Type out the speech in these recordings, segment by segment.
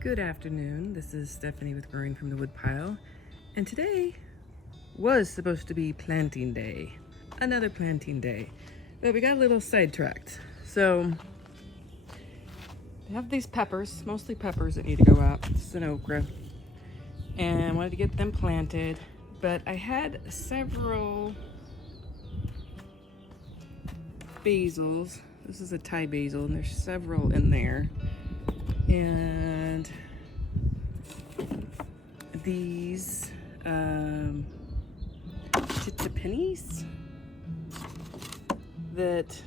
Good afternoon. This is Stephanie with Growing from the Woodpile, and today was supposed to be planting day. Another planting day, but we got a little sidetracked. So I have these peppers, mostly peppers that need to go out. This is an okra, and I wanted to get them planted, but I had several basils. This is a Thai basil, and there's several in there. And these chichapenis that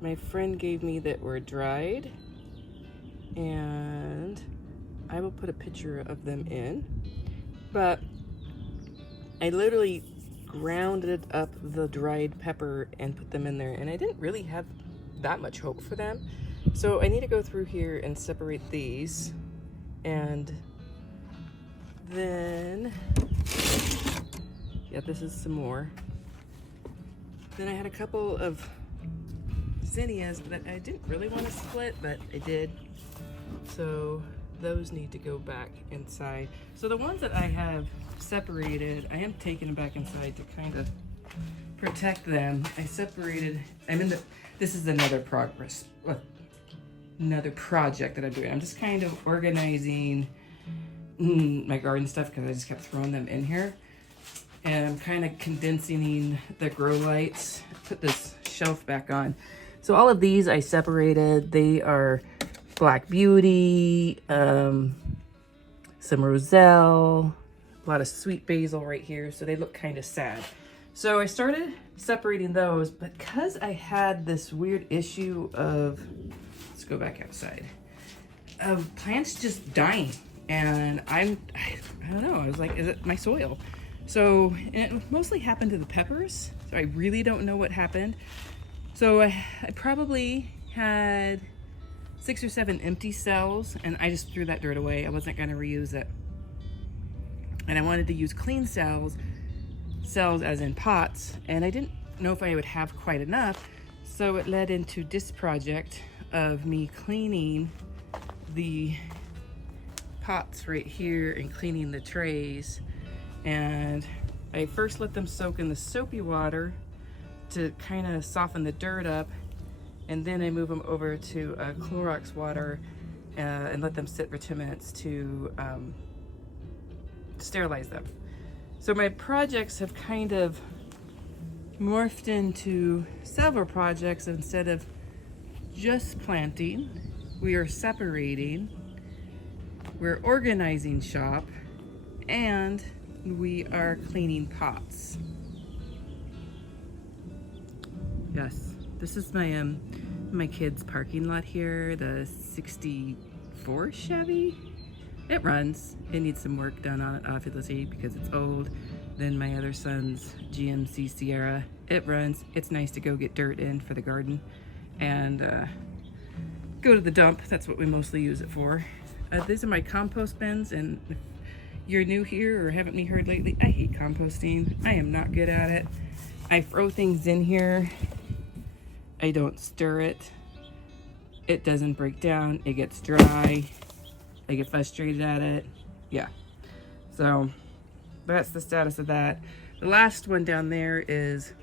my friend gave me that were dried, and I will put a picture of them in, but I literally grounded up the dried pepper and put them in there, and I didn't really have that much hope for them. So I need to go through here and separate these, and then, yeah, this is some more. Then I had a couple of zinnias that I didn't really want to split, but I did. So those need to go back inside. So the ones that I have separated, I am taking them back inside to kind of protect them. I separated, this is another another project that I'm doing. I'm just kind of organizing my garden stuff because I just kept throwing them in here. And I'm kind of condensing the grow lights. Put this shelf back on. So all of these I separated. They are Black Beauty, some Roselle, a lot of sweet basil right here. So they look kind of sad. So I started separating those, but because I had this weird issue of, let's go back outside, of plants just dying. And I don't know, I was like, is it my soil? So, and it mostly happened to the peppers. So I really don't know what happened. So I probably had 6 or 7 empty cells, and I just threw that dirt away. I wasn't gonna reuse it. And I wanted to use clean cells as in pots, and I didn't know if I would have quite enough. So it led into this project of me cleaning the pots right here and cleaning the trays. And I first let them soak in the soapy water to kind of soften the dirt up, and then I move them over to Clorox water and let them sit for 10 minutes to sterilize them. So my projects have kind of morphed into several projects. Instead of just planting, we are separating, we're organizing shop, and we are cleaning pots. Yes, this is my kids' parking lot here, the 64 Chevy. It runs. It needs some work done on it, obviously, because it's old. Then my other son's GMC Sierra. It runs. It's nice to go get dirt in for the garden and go to the dump. That's what we mostly use it for. These are my compost bins, and if you're new here or haven't been heard lately, I hate composting. I am not good at it. I throw things in here. I don't stir it. It doesn't break down. It gets dry. I get frustrated at it. Yeah. So that's the status of that. The last one down there is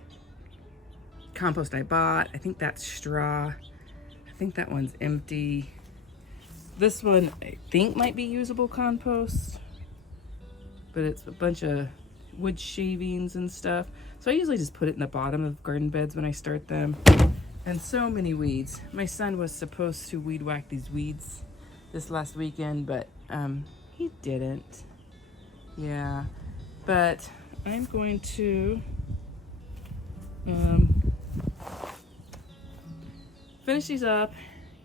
compost I bought. I think that's straw. I think that one's empty. This one I think might be usable compost, but it's a bunch of wood shavings and stuff. So I usually just put it in the bottom of garden beds when I start them. And so many weeds. My son was supposed to weed whack these weeds this last weekend, but he didn't. Yeah, but I'm going to finish these up,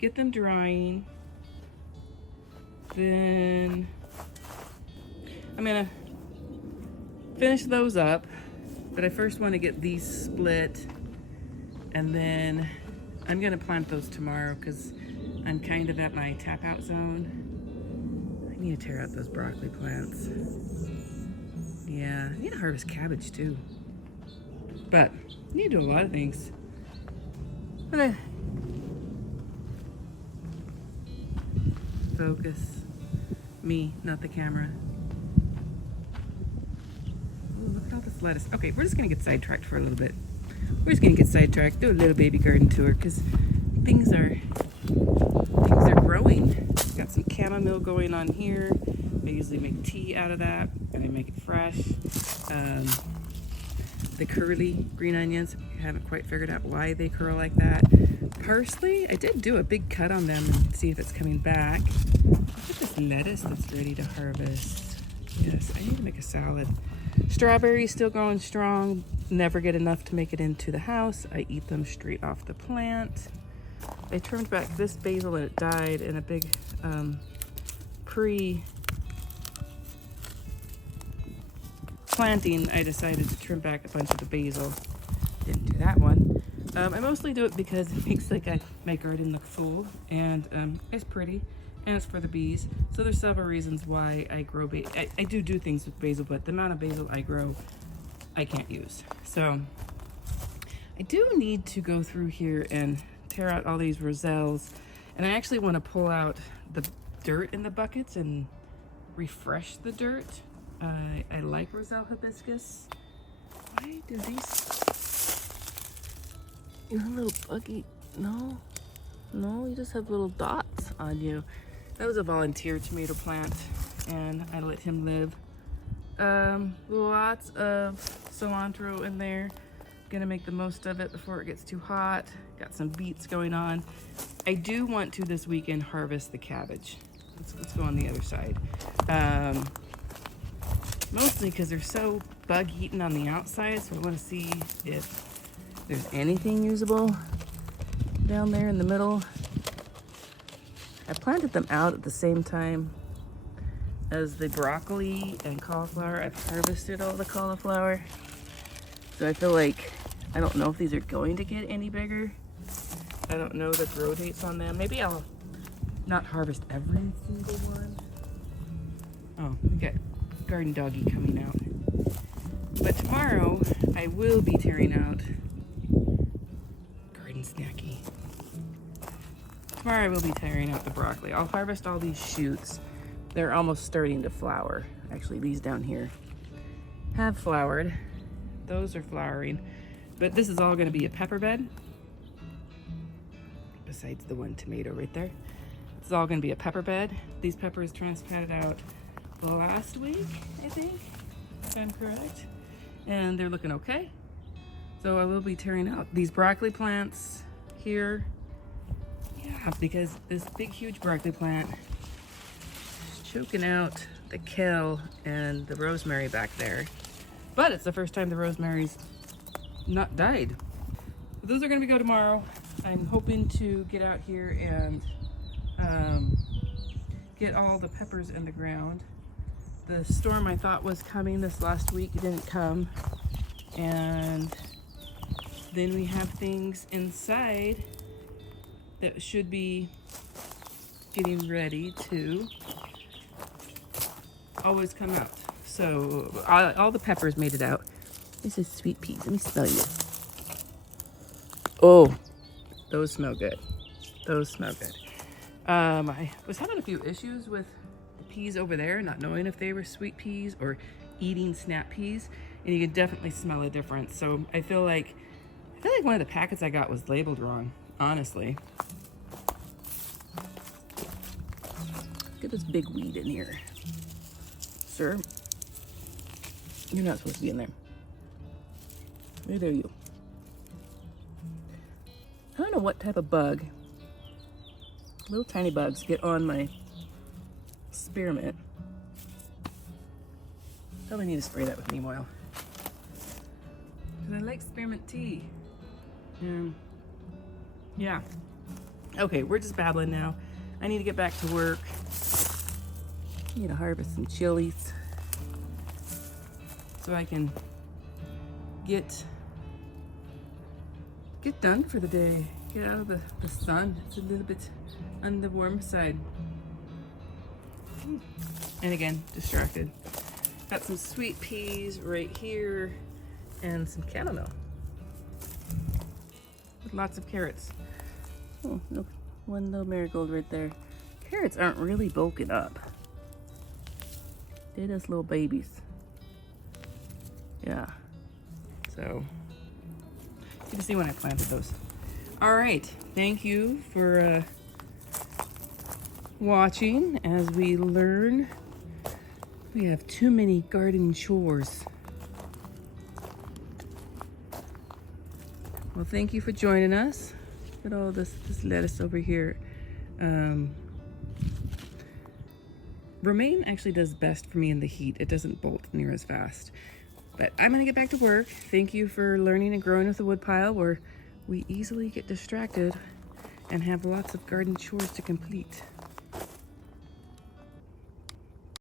get them drying, then I'm gonna finish those up, but I first want to get these split, and then I'm gonna plant those tomorrow because I'm kind of at my tap out zone. I need to tear out those broccoli plants. Yeah, I need to harvest cabbage too. But I need to do a lot of things. Focus. Me, not the camera. Ooh, look at all this lettuce. Okay, we're just gonna get sidetracked for a little bit. We're just gonna get sidetracked, do a little baby garden tour, because things are growing. Got some chamomile going on here. I usually make tea out of that, and I make it fresh. The curly green onions, I haven't quite figured out why they curl like that. Parsley, I did do a big cut on them and see if it's coming back. Look at this lettuce that's ready to harvest. Yes, I need to make a salad. Strawberries still growing strong. Never get enough to make it into the house. I eat them straight off the plant. I trimmed back this basil and it died in a big pre-planting. I decided to trim back a bunch of the basil. Didn't do that one. I mostly do it because it makes my garden look full, and it's pretty, and it's for the bees. So there's several reasons why I grow basil. I do things with basil, but the amount of basil I grow, I can't use. So I do need to go through here and tear out all these roselles, and I actually want to pull out the dirt in the buckets and refresh the dirt. I like roselle hibiscus. Why do these... You're a little buggy. No, you just have little dots on you. That was a volunteer tomato plant, and I let him live. Lots of cilantro in there. Gonna make the most of it before it gets too hot. Got some beets going on. I do want to this weekend harvest the cabbage. Let's go on the other side. Mostly because they're so bug eaten on the outside, so I want to see if there's anything usable down there in the middle. I planted them out at the same time as the broccoli and cauliflower. I've harvested all the cauliflower. So I feel like, I don't know if these are going to get any bigger. I don't know the grow dates on them. Maybe I'll not harvest every single one. Oh, we got garden doggy coming out. But tomorrow I will be tearing out garden snacky. Tomorrow I will be tearing out the broccoli. I'll harvest all these shoots. They're almost starting to flower. Actually, these down here have flowered. Those are flowering. But this is all going to be a pepper bed. Besides the one tomato right there. It's all going to be a pepper bed. These peppers transplanted out last week, I think, if I'm correct. And they're looking okay. So I will be tearing out these broccoli plants here. Yeah, because this big, huge broccoli plant is choking out the kale and the rosemary back there. But it's the first time the rosemary's not died. But those are going to go tomorrow. I'm hoping to get out here and get all the peppers in the ground. The storm I thought was coming this last week didn't come. And then we have things inside that should be getting ready to always come out. So all the peppers made it out. This is sweet peas. Let me smell you. Oh, those smell good. Those smell good. I was having a few issues with the peas over there, not knowing if they were sweet peas or eating snap peas, and you could definitely smell a difference. So I feel like one of the packets I got was labeled wrong, honestly. Look at this big weed in here. Sir, you're not supposed to be in there. Neither are you. I don't know what type of bug, little tiny bugs, get on my spearmint. Probably need to spray that with neem oil. Because I like spearmint tea. Yeah. Okay, we're just babbling now. I need to get back to work. I need to harvest some chilies so I can get done for the day. Get out of the sun. It's a little bit on the warm side. And again, distracted. Got some sweet peas right here and some chamomile with lots of carrots. Oh, look, one little marigold right there. Carrots aren't really bulking up. They're just little babies. Yeah. So, you can see when I planted those. All right. Thank you for watching as we learn. We have too many garden chores. Well, thank you for joining us. Look at all this lettuce over here. Romaine actually does best for me in the heat. It doesn't bolt near as fast. But I'm gonna get back to work. Thank you for learning and growing with the Woodpile, where we easily get distracted and have lots of garden chores to complete.